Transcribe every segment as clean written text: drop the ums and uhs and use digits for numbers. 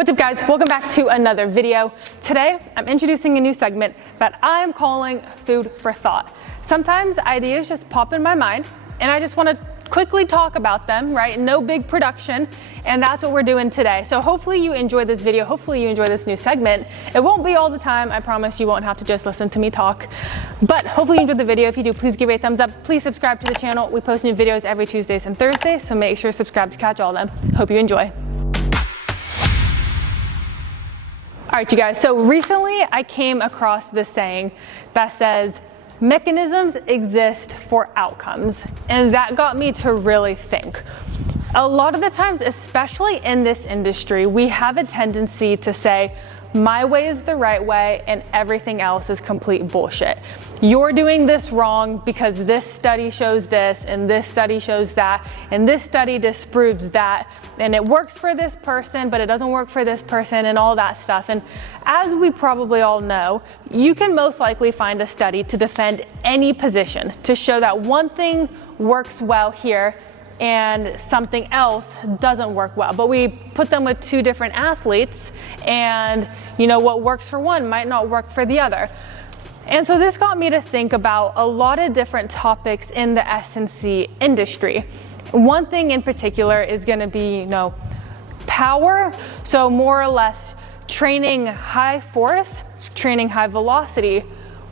What's up guys, welcome back to another video. Today, I'm introducing a new segment that I'm calling Food for Thought. Sometimes ideas just pop in my mind and I just want to quickly talk about them, right? No big production, and that's what we're doing today. So hopefully you enjoy this video, hopefully you enjoy this new segment. It won't be all the time, I promise you won't have to just listen to me talk, but hopefully you enjoyed the video. If you do, please give it a thumbs up. Please subscribe to the channel. We post new videos every Tuesdays and Thursdays, so make sure to subscribe to catch all of them. Hope you enjoy. All right, you guys, so recently I came across this saying that says, mechanisms exist for outcomes, and that got me to really think. A lot of the times, especially in this industry, we have a tendency to say, my way is the right way and everything else is complete bullshit. You're doing this wrong because this study shows this and this study shows that and this study disproves that, and it works for this person but it doesn't work for this person and all that stuff. And as we probably all know, you can most likely find a study to defend any position to show that one thing works well here and something else doesn't work well. But we put them with two different athletes and what works for one might not work for the other. And so this got me to think about a lot of different topics in the S&C industry. One thing in particular is gonna be, power. So more or less training high force, training high velocity,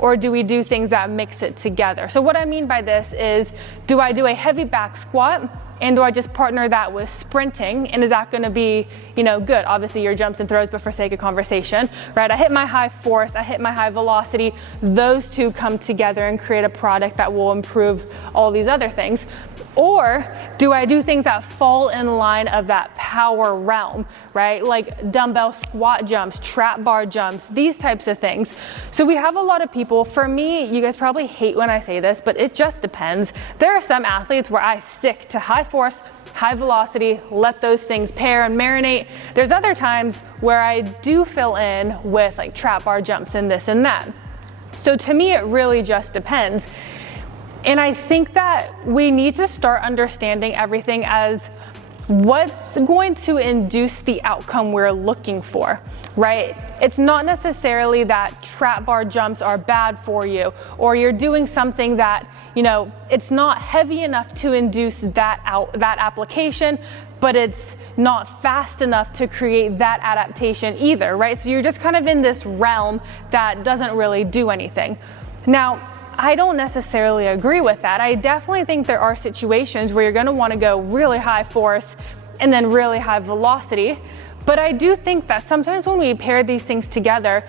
or do we do things that mix it together? So what I mean by this is, do I do a heavy back squat and do I just partner that with sprinting? And is that gonna be, good? Obviously your jumps and throws, but for sake of conversation, right? I hit my high force, I hit my high velocity. Those two come together and create a product that will improve all these other things. Or do I do things that fall in line of that power realm, right? Like dumbbell squat jumps, trap bar jumps, these types of things. So we have a lot of people, for me, you guys probably hate when I say this, but it just depends. There are some athletes where I stick to high force, high velocity, let those things pair and marinate. There's other times where I do fill in with like trap bar jumps and this and that. So to me, it really just depends. And I think that we need to start understanding everything as what's going to induce the outcome we're looking for, right? It's not necessarily that trap bar jumps are bad for you, or you're doing something that, it's not heavy enough to induce that application, but it's not fast enough to create that adaptation either, right? So you're just kind of in this realm that doesn't really do anything. Now, I don't necessarily agree with that. I definitely think there are situations where you're gonna wanna go really high force and then really high velocity. But I do think that sometimes when we pair these things together,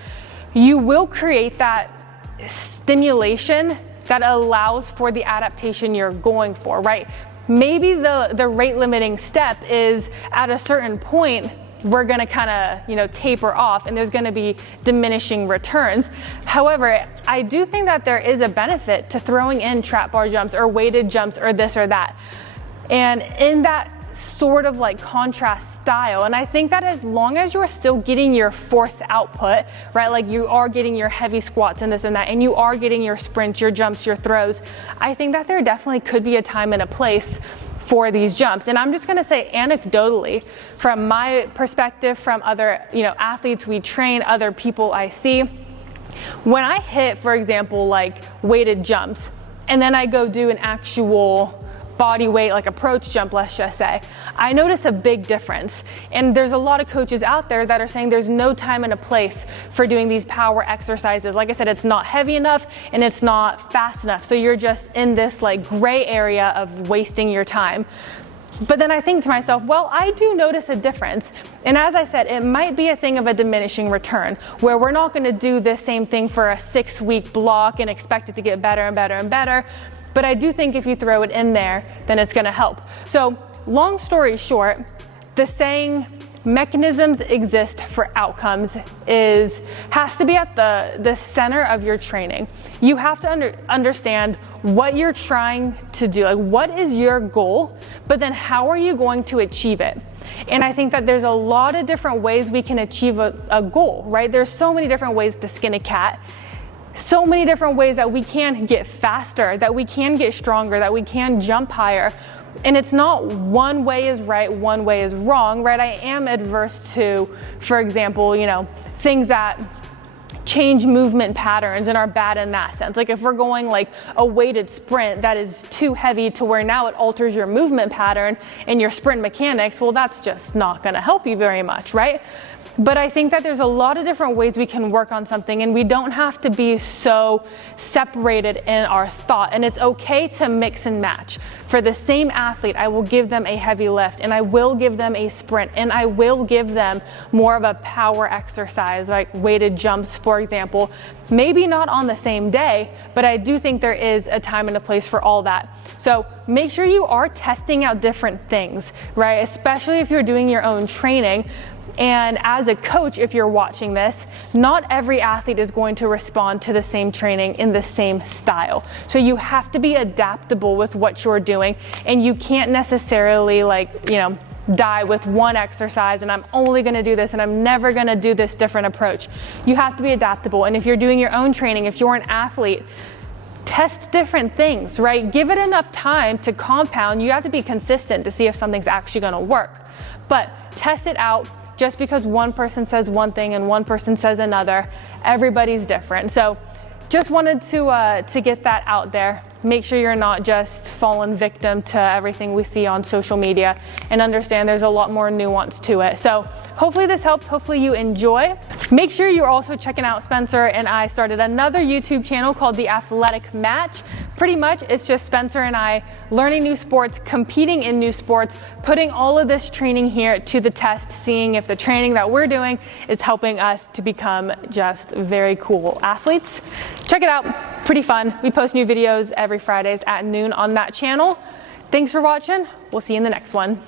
you will create that stimulation that allows for the adaptation you're going for, right? Maybe the rate limiting step is at a certain point, we're gonna taper off and there's gonna be diminishing returns. However, I do think that there is a benefit to throwing in trap bar jumps or weighted jumps or this or that. And in that sort of like contrast style, and I think that as long as you're still getting your force output, right? Like you are getting your heavy squats and this and that, and you are getting your sprints, your jumps, your throws, I think that there definitely could be a time and a place for these jumps. And I'm just gonna say anecdotally, from my perspective, from other athletes we train, other people I see, when I hit, for example, like weighted jumps, and then I go do an actual body weight, like approach jump, let's just say, I notice a big difference. And there's a lot of coaches out there that are saying there's no time and a place for doing these power exercises. Like I said, it's not heavy enough and it's not fast enough. So you're just in this like gray area of wasting your time. But then I think to myself, well, I do notice a difference. And as I said, it might be a thing of a diminishing return where we're not gonna do the same thing for a 6-week block and expect it to get better and better and better. But I do think if you throw it in there, then it's gonna help. So long story short, the saying mechanisms exist for outcomes has to be at the center of your training. You have to understand what you're trying to do, like what is your goal, but then how are you going to achieve it? And I think that there's a lot of different ways we can achieve a goal, right? There's so many different ways to skin a cat. So many different ways that we can get faster, that we can get stronger, that we can jump higher. And it's not one way is right, one way is wrong, right? I am adverse to, for example, things that change movement patterns and are bad in that sense. Like if we're going like a weighted sprint that is too heavy to where now it alters your movement pattern and your sprint mechanics, well, that's just not gonna help you very much, right? But I think that there's a lot of different ways we can work on something, and we don't have to be so separated in our thought. And it's okay to mix and match. For the same athlete, I will give them a heavy lift, and I will give them a sprint, and I will give them more of a power exercise, like weighted jumps, for example. Maybe not on the same day, but I do think there is a time and a place for all that. So make sure you are testing out different things, right? Especially if you're doing your own training. And as a coach, if you're watching this, not every athlete is going to respond to the same training in the same style. So you have to be adaptable with what you're doing, and you can't necessarily die with one exercise and I'm only gonna do this and I'm never gonna do this different approach. You have to be adaptable. And if you're doing your own training, if you're an athlete, test different things, right? Give it enough time to compound. You have to be consistent to see if something's actually gonna work. But test it out. Just because one person says one thing and one person says another, everybody's different. So just wanted to get that out there. Make sure you're not just falling victim to everything we see on social media, and understand there's a lot more nuance to it. So hopefully this helps. Hopefully you enjoy. Make sure you're also checking out Spencer and I started another YouTube channel called The Athletic Match. Pretty much it's just Spencer and I learning new sports, competing in new sports, putting all of this training here to the test, seeing if the training that we're doing is helping us to become just very cool athletes. Check it out, pretty fun. We post new videos every Fridays at noon on that channel. Thanks for watching. We'll see you in the next one.